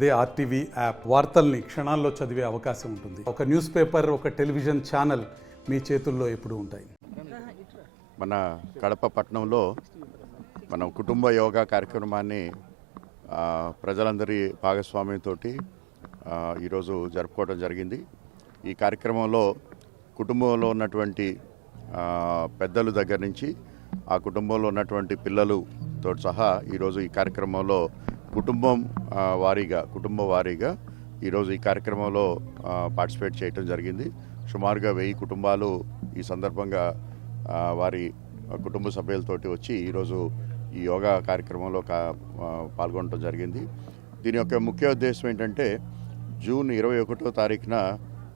అదే RTV app వార్తల్ని క్షణాల్లో చదివే అవకాశం ఉంటుంది. ఒక న్యూస్ పేపర్, ఒక టెలివిజన్ ఛానల్ మీ చేతుల్లో ఎప్పుడూ ఉంటాయి. మన కడప పట్టణంలో మనం కుటుంబ యోగా కార్యక్రమాన్ని ప్రజలందరి భాగస్వామ్యంతో ఈరోజు జరుపుకోవడం జరిగింది. ఈ కార్యక్రమంలో కుటుంబంలో ఉన్నటువంటి పెద్దల దగ్గర నుంచి ఆ కుటుంబంలో ఉన్నటువంటి పిల్లలతో సహా ఈరోజు ఈ కార్యక్రమంలో కుటుంబ వారీగా ఈరోజు ఈ కార్యక్రమంలో పార్టిసిపేట్ చేయడం జరిగింది. సుమారుగా 1000 కుటుంబాలు ఈ సందర్భంగా వారి కుటుంబ సభ్యులతోటి వచ్చి ఈరోజు ఈ యోగా కార్యక్రమంలో పాల్గొనడం జరిగింది. దీని యొక్క ముఖ్య ఉద్దేశం ఏంటంటే జూన్ 21వ తారీఖున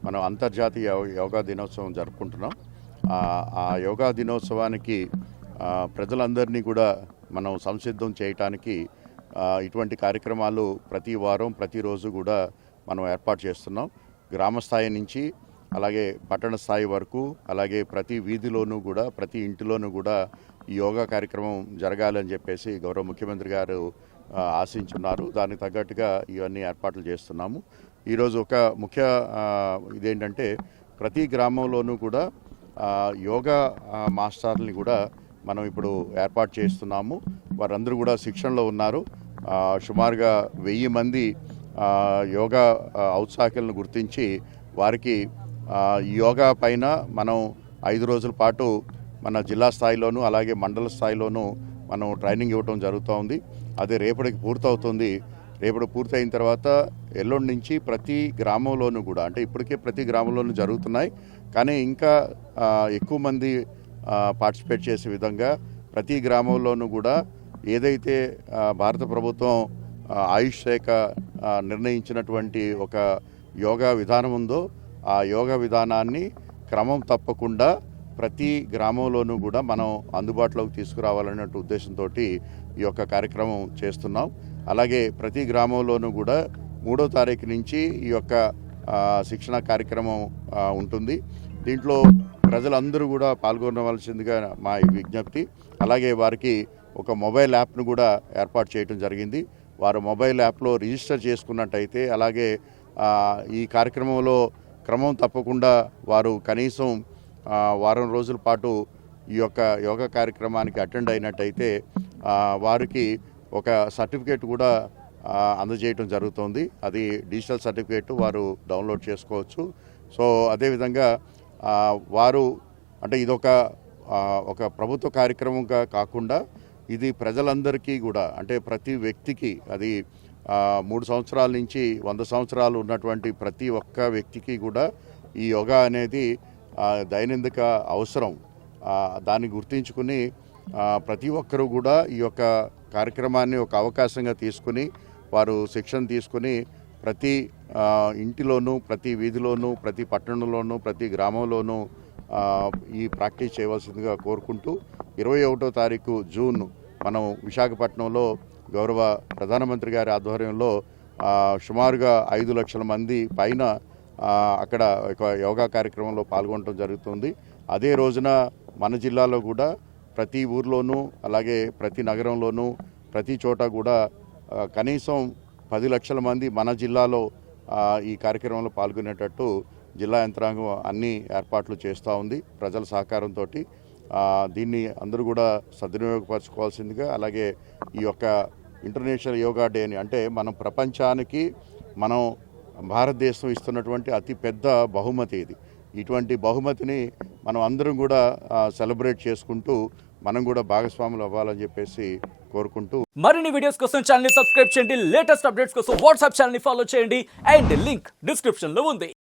మనం అంతర్జాతీయ యోగా దినోత్సవం జరుపుకుంటున్నాం. ఆ యోగా దినోత్సవానికి ప్రజలందరినీ కూడా మనం సంసిద్ధం చేయటానికి ఇటువంటి కార్యక్రమాలు ప్రతి వారం ప్రతిరోజు కూడా మనం ఏర్పాటు చేస్తున్నాం. గ్రామ స్థాయి నుంచి అలాగే పట్టణ స్థాయి వరకు, అలాగే ప్రతి వీధిలోనూ కూడా ప్రతి ఇంటిలోనూ కూడా ఈ యోగా కార్యక్రమం జరగాలని చెప్పేసి గౌరవ ముఖ్యమంత్రి గారు ఆశించున్నారు. దానికి తగ్గట్టుగా ఇవన్నీ ఏర్పాట్లు చేస్తున్నాము. ఈరోజు ఒక ముఖ్య ఇదేంటంటే ప్రతి గ్రామంలోనూ కూడా యోగా మాస్టర్ని కూడా మనం ఇప్పుడు ఏర్పాటు చేస్తున్నాము. వారందరూ కూడా శిక్షణలో ఉన్నారు. సుమారుగా 1000 మంది యోగా ఔత్సాహికులను గుర్తించి వారికి యోగా పైన మనం 5 రోజుల పాటు మన జిల్లా స్థాయిలోనూ అలాగే మండల స్థాయిలోనూ మనం ట్రైనింగ్ ఇవ్వడం జరుగుతూ ఉంది. అది రేపటికి పూర్తవుతుంది. రేపటి పూర్తయిన తర్వాత ఎల్లుండి నుంచి ప్రతి గ్రామంలోనూ కూడా, అంటే ఇప్పటికే ప్రతి గ్రామంలోనూ జరుగుతున్నాయి, కానీ ఇంకా ఎక్కువ మంది పార్టిసిపేట్ చేసే విధంగా ప్రతి గ్రామంలోనూ కూడా ఏదైతే భారత ప్రభుత్వం ఆయుష్ శాఖ నిర్ణయించినటువంటి ఒక యోగా విధానం ఉందో ఆ యోగా విధానాన్ని క్రమం తప్పకుండా ప్రతి గ్రామంలోనూ కూడా మనం అందుబాటులోకి తీసుకురావాలనే ఉద్దేశంతో ఈ యొక్క కార్యక్రమం చేస్తున్నాం. అలాగే ప్రతి గ్రామంలోనూ కూడా 3వ తారీఖు నుంచి ఈ యొక్క శిక్షణ కార్యక్రమం ఉంటుంది. దీంట్లో ప్రజలందరూ కూడా పాల్గొనవలసిందిగా మా విజ్ఞప్తి. అలాగే వారికి ఒక మొబైల్ యాప్ను కూడా ఏర్పాటు చేయడం జరిగింది. వారు మొబైల్ యాప్లో రిజిస్టర్ చేసుకున్నట్టయితే, అలాగే ఈ కార్యక్రమంలో క్రమం తప్పకుండా వారు కనీసం వారం రోజుల పాటు ఈ యొక్క యోగా కార్యక్రమానికి అటెండ్ అయినట్టయితే వారికి ఒక సర్టిఫికేట్ కూడా అందజేయడం జరుగుతుంది. అది డిజిటల్ సర్టిఫికేట్ వారు డౌన్లోడ్ చేసుకోవచ్చు. సో అదేవిధంగా వారు అంటే ఇదొక ప్రభుత్వ కార్యక్రమంగా కాకుండా ఇది ప్రజలందరికీ కూడా, అంటే ప్రతి వ్యక్తికి, అది 3 సంవత్సరాల నుంచి 100 సంవత్సరాలు ఉన్నటువంటి ప్రతి ఒక్క వ్యక్తికి కూడా ఈ యోగా అనేది దైనందిక అవసరం. దాన్ని గుర్తించుకుని ప్రతి ఒక్కరూ కూడా ఈ యొక్క కార్యక్రమాన్ని ఒక అవకాశంగా తీసుకుని వారు శిక్షణ తీసుకుని ప్రతి ఇంటిలోనూ, ప్రతి వీధిలోనూ, ప్రతి పట్టణంలోనూ, ప్రతి గ్రామంలోనూ ఈ ప్రాక్టీస్ చేయవలసిందిగా కోరుకుంటూ 21వ తారీఖు జూన్ మనం విశాఖపట్నంలో గౌరవ ప్రధానమంత్రి గారి ఆధ్వర్యంలో సుమారుగా 5 లక్షల మంది పైన అక్కడ ఒక యోగా కార్యక్రమంలో పాల్గొనడం జరుగుతుంది. అదే రోజున మన జిల్లాలో కూడా ప్రతి ఊర్లోనూ అలాగే ప్రతి నగరంలోనూ ప్రతి చోట కూడా కనీసం 10 లక్షల మంది మన జిల్లాలో ఈ కార్యక్రమంలో పాల్గొనేటట్టు జిల్లా యంత్రాంగం అన్ని ఏర్పాట్లు చేస్తూ ఉంది ప్రజల సహకారంతో. దీన్ని అందరూ కూడా సద్వినియోగపరచుకోవాల్సిందిగా, అలాగే ఈ యొక్క ఇంటర్నేషనల్ యోగా డేని, అంటే మనం ప్రపంచానికి మనం భారతదేశం ఇస్తున్నటువంటి అతి పెద్ద బహుమతి ఇది. ఇటువంటి బహుమతిని మనం అందరం కూడా సెలబ్రేట్ చేసుకుంటూ మనం కూడా భాగస్వాములు అవ్వాలని చెప్పేసి కోరుకుంటూ, మరిన్ని వీడియోస్ కోసం ఛానల్ ని సబ్స్క్రైబ్ చేయండి. లేటెస్ట్ అప్డేట్స్ కోసం వాట్సాప్ ఛానల్ ని ఫాలో చేయండి. అండ్ లింక్ డిస్క్రిప్షన్ లో ఉంది.